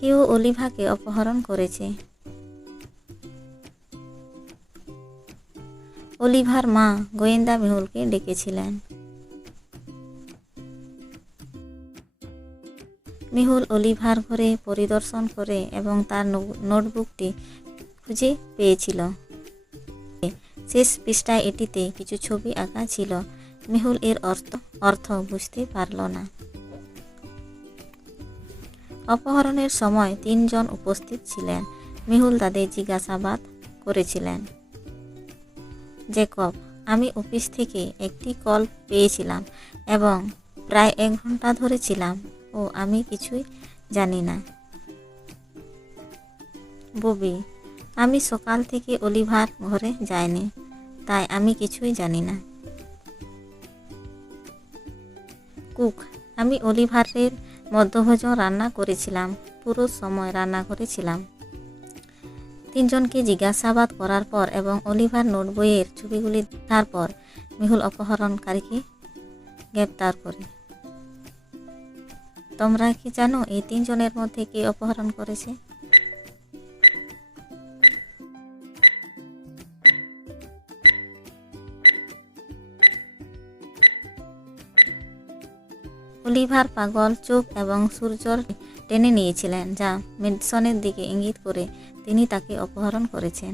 কেউ অলিভাকে অপহরণ করেছে। অলিভার মা গোয়েন্দা মেহুলকে ডেকেছিলেন। মেহুল অলিভার ঘরে পরিদর্শন করে এবং তার নোটবুকটি খুঁজে পেয়েছিল। শেষ পৃষ্ঠায় এটিতে কিছু ছবি আঁকা ছিল। মেহুল এর অর্থ অর্থ বুঝতে পারল না। অপহরণের সময় তিনজন উপস্থিত ছিলেন। মেহুল তাদের জিজ্ঞাসাবাদ করেছিলেন, জেকব, আমি অফিস থেকে একটি কল পেয়েছিলাম এবং প্রায় এক ঘণ্টা ধরে ছিলাম ও আমি কিছুই জানি না। ববি, আমি সকাল থেকে অলিভার ঘরে যাইনি, তাই আমি কিছুই জানি না। কুক, আমি অলিভারের মধ্যভোজন রান্না করেছিলাম, পুরো সময় রান্না করেছিলাম। তিনজনকে জিজ্ঞাসাবাদ করার পর এবং অলিভার নোট বইয়ের ছবিগুলি দেখার পর মেহুল অপহরণকারীকে গ্রেপ্তার করে। তোমরা কি জানো এই তিনজনের মধ্যে কে অপহরণ করেছে? অলিভার পাগল চোখ এবং সূর্যর টেনে নিয়েছিলেন, যা মেডিসনের দিকে ইঙ্গিত করে তিনি তাকে অপহরণ করেছেন।